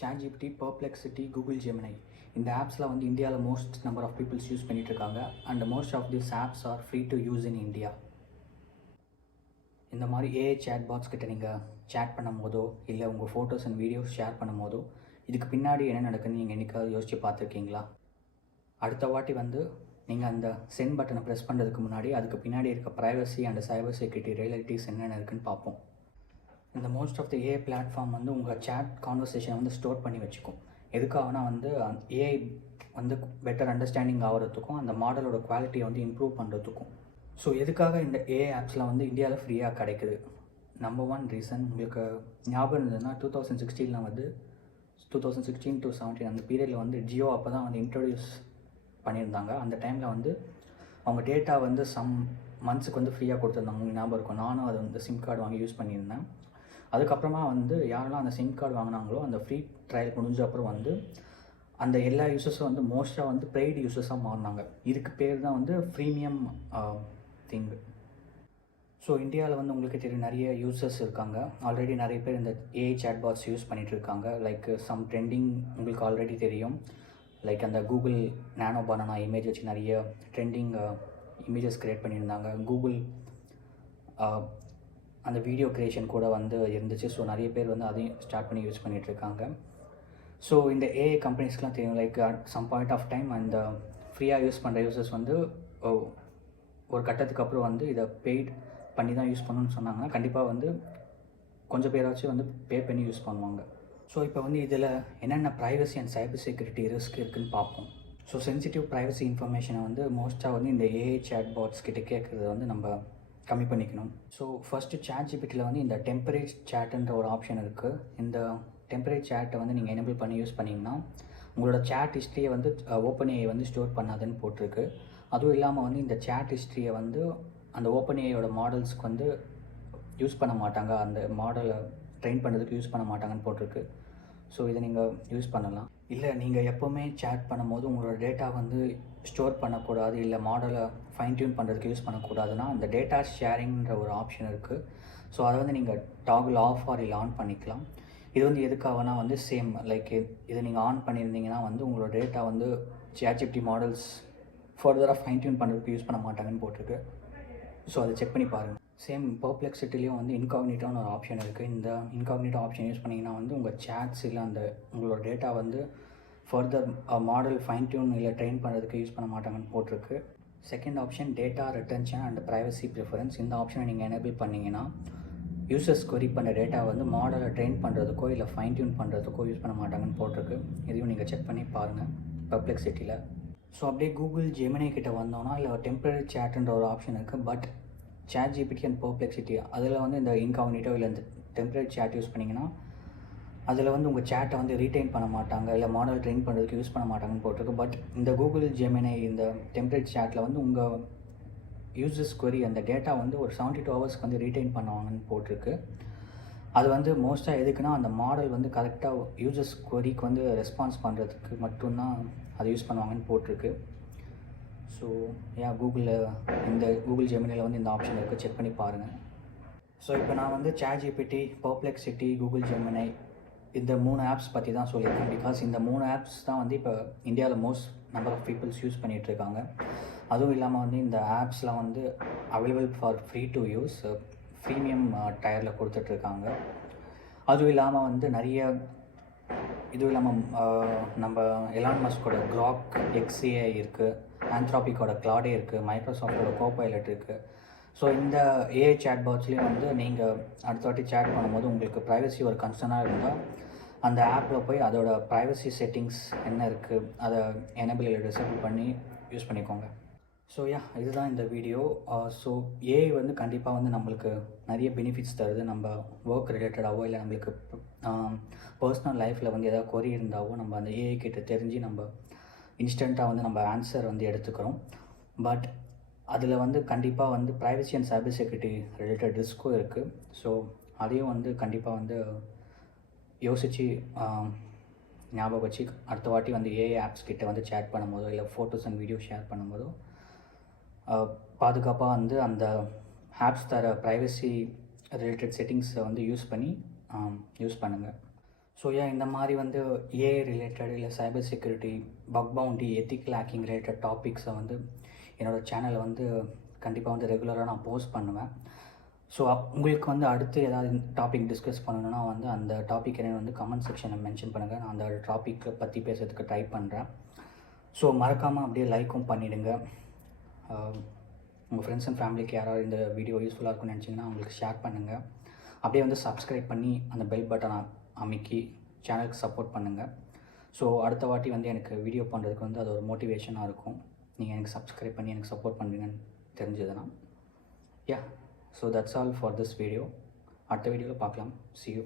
ChatGPT, Perplexity, Google Gemini. இந்த ஆப்ஸ்லாம் வந்து இந்தியாவில் most number of peoples use பண்ணிகிட்ருக்காங்க. And most of this apps are free to use in India. இந்த மாதிரி ஏஐ சேட் பாட்ஸ் கிட்ட நீங்கள் சேட் பண்ணும் போதோ இல்லை உங்கள் ஃபோட்டோஸ் அண்ட் வீடியோஸ் ஷேர் பண்ணும் போதோ இதுக்கு பின்னாடி என்ன நடக்குதுன்னு நீங்கள் என்றைக்காவது யோசிச்சு பார்த்துருக்கீங்களா? அடுத்த வாட்டி வந்து நீங்கள் அந்த சென்ட் பட்டனை ப்ரெஸ் பண்ணுறதுக்கு முன்னாடி அதுக்கு பின்னாடி இருக்க privacy and cyber security realities என்னென்ன இருக்குன்னு பார்ப்போம். இந்த most of the AI platform வந்து உங்கள் சேட் கான்வர்சேஷனை வந்து ஸ்டோர் பண்ணி வச்சுக்கும். எதுக்காகனா வந்து ஏஐ வந்து பெட்டர் அண்டர்ஸ்டாண்டிங் ஆகிறதுக்கும் அந்த மாடலோட குவாலிட்டியை வந்து இம்ப்ரூவ் பண்ணுறதுக்கும். ஸோ எதுக்காக இந்த ஏஐ ஆப்ஸ்லாம் வந்து இந்தியாவில் ஃப்ரீயாக கிடைக்குது? நம்பர் ஒன் ரீசன் உங்களுக்கு ஞாபகம் இருந்ததுன்னா 2016 வந்து 2016 to 17 அந்த பீரியடில் வந்து ஜியோ அப்போ தான் வந்து இன்ட்ரடியூஸ் பண்ணியிருந்தாங்க. அந்த டைமில் வந்து அவங்க டேட்டா வந்து சம் மந்த்ஸுக்கு வந்து ஃப்ரீயாக கொடுத்துருந்தாங்க. உங்களுக்கு ஞாபகம் இருக்கும். நானும் அது வந்து சிம் கார்டு வாங்கி யூஸ் பண்ணியிருந்தேன். அதுக்கப்புறமா வந்து யாரெல்லாம் அந்த சிம் கார்டு வாங்கினாங்களோ அந்த ஃப்ரீ ட்ரையல் முடிஞ்ச அப்புறம் வந்து அந்த எல்லா யூசர்ஸும் வந்து மோஸ்ட்டாக வந்து பெய்டு யூசர்ஸாக மாறினாங்க. இதுக்கு பேர் தான் வந்து ப்ரீமியம் திங்கு. ஸோ இந்தியாவில் வந்து உங்களுக்கு தெரியும் நிறைய யூசர்ஸ் இருக்காங்க. ஆல்ரெடி நிறைய பேர் இந்த ஏஐ சேட் பாட்ஸ் யூஸ் பண்ணிகிட்டு இருக்காங்க. லைக் சம் ட்ரெண்டிங் உங்களுக்கு ஆல்ரெடி தெரியும். லைக் அந்த கூகுள் நானோ பனானா இமேஜ் வச்சு நிறைய ட்ரெண்டிங் இமேஜஸ் க்ரியேட் பண்ணியிருந்தாங்க. கூகுள் அந்த வீடியோ க்ரியேஷன் கூட வந்து இருந்துச்சு. ஸோ நிறைய பேர் வந்து அதையும் ஸ்டார்ட் பண்ணி யூஸ் பண்ணிகிட்ருக்காங்க. ஸோ இந்த ஏஐ கம்பெனிஸ்க்கெலாம் தெரியும் like at some point of time அந்த ஃப்ரீயாக யூஸ் பண்ணுற யூசர்ஸ் வந்து ஒரு கட்டத்துக்கு அப்புறம் வந்து இதை பெய்ட் பண்ணி தான் யூஸ் பண்ணணும்னு சொன்னாங்கன்னா கண்டிப்பாக வந்து கொஞ்சம் பேராச்சும் வந்து பே பண்ணி யூஸ் பண்ணுவாங்க. ஸோ இப்போ வந்து இதில் என்னென்ன privacy and cyber security risk இருக்குதுன்னு பார்ப்போம். ஸோ சென்சிட்டிவ் ப்ரைவசி இன்ஃபர்மேஷனை வந்து மோஸ்ட்டாக வந்து இந்த ஏஐ சேட் பாட்ஸ் கிட்ட கேட்குறத வந்து நம்ம கம்மி பண்ணிக்கணும். ஸோ ஃபஸ்ட்டு ChatGPTயில் வந்து இந்த டெம்பரேட் சேட்டுன்ற ஒரு ஆப்ஷன் இருக்குது. இந்த டெம்பரேட் சேட்டை வந்து நீங்கள் எனேபிள் பண்ணி யூஸ் பண்ணிங்கன்னா உங்களோட சேட் ஹிஸ்ட்ரியை வந்து ஓப்பன் ஏஐ வந்து ஸ்டோர் பண்ணாதுன்னு போட்டிருக்கு. அதுவும் இல்லாமல் வந்து இந்த சேட் ஹிஸ்ட்ரியை வந்து அந்த ஓப்பன் ஏஐயோட மாடல்ஸ்க்கு வந்து யூஸ் பண்ண மாட்டாங்க, அந்த மாடலை ட்ரெயின் பண்ணுறதுக்கு யூஸ் பண்ண மாட்டாங்கன்னு போட்டிருக்கு. ஸோ இதை நீங்கள் யூஸ் பண்ணலாம். இல்லை நீங்கள் எப்போவுமே சேட் பண்ணும்போது உங்களோட டேட்டா வந்து ஸ்டோர் பண்ணக்கூடாது, இல்லை மாடலை ஃபைன் டியூன் பண்ணுறதுக்கு யூஸ் பண்ணக்கூடாதுன்னா அந்த டேட்டா ஷேரிங்கிற ஒரு ஆப்ஷன் இருக்குது. ஸோ அதை வந்து நீங்கள் டாகிள் ஆஃப் ஆர் இல்லை ஆன் பண்ணிக்கலாம். இது வந்து எதுக்காகனா வந்து சேம் லைக் இதை நீங்கள் ஆன் பண்ணியிருந்தீங்கன்னா வந்து உங்களோட டேட்டா வந்து ChatGPT மாடல்ஸ் ஃபர்தராக ஃபைன் டியூன் பண்ணுறதுக்கு யூஸ் பண்ண மாட்டாங்கன்னு போட்டிருக்கு. ஸோ அதை செக் பண்ணி பாருங்கள். சேம் பெர்ப்ளெக்சிட்டிலையும் வந்து இன்காக்னிட்டோன்னு ஒரு ஆப்ஷன் இருக்குது. இந்த இன்காக்னிட்டோ ஆப்ஷன் யூஸ் பண்ணிங்கன்னா வந்து உங்கள் சேட்ஸ் இல்லை அந்த உங்களோட டேட்டா வந்து ஃபர்தர் மாடல் ஃபைன் டியூன் இல்லை ட்ரெயின் பண்ணுறதுக்கு யூஸ் பண்ண மாட்டாங்கன்னு போட்டிருக்கு. Second option data retention and privacy preference. இந்த ஆப்ஷனை நீங்கள் எனேபிள் பண்ணிங்கன்னா யூசர்ஸ் கொரி பண்ண டேட்டா வந்து மாடலை ட்ரெயின் பண்ணுறதுக்கோ இல்லை ஃபைன் டியூன் பண்ணுறதுக்கோ யூஸ் பண்ண மாட்டாங்கன்னு போட்டிருக்கு. இதையும் நீங்கள் செக் பண்ணி பாருங்கள் பெர்ப்ளெக்சிட்டியில். ஸோ அப்படியே கூகுள் ஜெமினி கிட்ட வந்தோன்னா இல்லை டெம்பரரி சேட்டுன்ற ஒரு ஆப்ஷன் இருக்குது. பட் ChatGPT அண்ட் பெர்ப்ளெக்சிட்டி அதில் வந்து இந்த இன்காக்னிட்டோ இல்லை இந்த டெம்பரரி சேட் யூஸ் பண்ணிங்கன்னா அதில் வந்து உங்கள் சேட்டை வந்து ரீட்டைன் பண்ண மாட்டாங்க, இல்லை மாடல் ட்ரெயின் பண்ணுறதுக்கு யூஸ் பண்ண மாட்டாங்கன்னு போட்டிருக்கு. பட் இந்த கூகுள் ஜெமினி இந்த டெம்பரரி சேட்டில் வந்து உங்கள் யூசர்ஸ் கொரி அந்த டேட்டா வந்து ஒரு 72 ஹவர்ஸ்க்கு வந்து ரீட்டைன் பண்ணுவாங்கன்னு போட்டிருக்கு. அது வந்து மோஸ்ட்டாக எதுக்குன்னா அந்த மாடல் வந்து கரெக்டாக யூசர்ஸ் கொரிக்கு வந்து ரெஸ்பான்ஸ் பண்ணுறதுக்கு மட்டும்தான் அதை யூஸ் பண்ணுவாங்கன்னு போட்டிருக்கு. ஸோ கூகுளில் இந்த கூகுள் ஜெமினியில் வந்து இந்த ஆப்ஷன் இருக்குது, செக் பண்ணி பாருங்கள். ஸோ இப்போ நான் வந்து ChatGPT, பெர்ப்ளெக்சிட்டி, கூகுள் ஜெமினி இந்த 3 ஆப்ஸ் பற்றி தான் சொல்லியிருக்கேன். பிகாஸ் இந்த 3 ஆப்ஸ் தான் வந்து இப்போ இந்தியாவில் most number of peoples use பண்ணிகிட்ருக்காங்க. அதுவும் இல்லாமல் வந்து இந்த ஆப்ஸ்லாம் வந்து available for free to use premium டயரில் கொடுத்துட்ருக்காங்க. அதுவும் இல்லாமல் வந்து நிறைய இதுவும் இல்லாமல் நம்ம எலான் மஸ்கோட க்ராக் XAI இருக்குது, ஆந்த்ராபிக்கோட கிளாடே இருக்குது, மைக்ரோசாஃப்டோட கோபைலட் இருக்குது. ஸோ இந்த ஏஐ சேட் பாட்ஸ்லேயும் வந்து நீங்கள் அடுத்த வாட்டி சேட் பண்ணும்போது உங்களுக்கு ப்ரைவசி ஒரு கன்சர்னாக இருந்தால் அந்த ஆப்பில் போய் அதோட ப்ரைவசி செட்டிங்ஸ் என்ன இருக்குது அதை எனேபிள் இல்லை டிசேபிள் பண்ணி யூஸ் பண்ணிக்கோங்க. ஸோ இதுதான் இந்த வீடியோ. ஸோ ஏஐ வந்து கண்டிப்பாக வந்து நம்மளுக்கு நிறைய பெனிஃபிட்ஸ் தருது. நம்ம ஒர்க் ரிலேட்டடாகவோ இல்லை நம்மளுக்கு பர்சனல் லைஃப்பில் வந்து எதாவது கொரி இருந்தாவோ நம்ம அந்த ஏஐ கிட்ட தெரிஞ்சு நம்ம இன்ஸ்டண்ட்டாக வந்து நம்ம ஆன்சர் வந்து எடுத்துக்கிறோம். பட் அதில் வந்து கண்டிப்பாக வந்து privacy and cyber security related ரிஸ்க்கும் இருக்குது. ஸோ அதையும் வந்து கண்டிப்பாக வந்து யோசித்து ஞாபகம் வச்சு அடுத்த வாட்டி வந்து ஏஐ ஆப்ஸ் கிட்ட வந்து சேட் பண்ணும்போதோ இல்லை ஃபோட்டோஸ் அண்ட் வீடியோ ஷேர் பண்ணும்போதோ பாதுகாப்பாக வந்து அந்த ஆப்ஸ் தர ப்ரைவசி ரிலேட்டட் செட்டிங்ஸை வந்து யூஸ் பண்ணுங்கள். ஸோ இந்த மாதிரி வந்து ஏஐ ரிலேட்டட் இல்லை cyber security, bug bounty, ethical hacking related டாபிக்ஸை வந்து என்னோடய சேனலில் வந்து கண்டிப்பாக வந்து ரெகுலராக நான் போஸ்ட் பண்ணுவேன். ஸோ உங்களுக்கு வந்து அடுத்து ஏதாவது டாபிக் டிஸ்கஸ் பண்ணணுன்னா வந்து அந்த டாபிக் என்ன வந்து கமெண்ட் செக்ஷனில் மென்ஷன் பண்ணுங்கள். நான் அந்த டாப்பிக்கை பற்றி பேசுகிறதுக்கு ட்ரை பண்ணுறேன். ஸோ மறக்காமல் அப்படியே லைக்கும் பண்ணிவிடுங்க. உங்கள் ஃப்ரெண்ட்ஸ் அண்ட் ஃபேமிலிக்கு யாராவது இந்த வீடியோ யூஸ்ஃபுல்லாக இருக்கும்னு நினச்சிங்கன்னா அவங்களுக்கு ஷேர் பண்ணுங்கள். அப்படியே வந்து சப்ஸ்கிரைப் பண்ணி அந்த பெல் பட்டனை அமைக்கி சேனலுக்கு சப்போர்ட் பண்ணுங்கள். ஸோ அடுத்த வாட்டி வந்து எனக்கு வீடியோ பண்ணுறதுக்கு வந்து அது ஒரு மோட்டிவேஷனாக இருக்கும். நீங்கள் எனக்கு சப்ஸ்கிரைப் பண்ணி எனக்கு சப்போர்ட் பண்ணுறீங்கன்னு தெரிஞ்சதுன்னா. So that's all for this video. அடுத்த வீடியோவில் பார்க்கலாம். See you.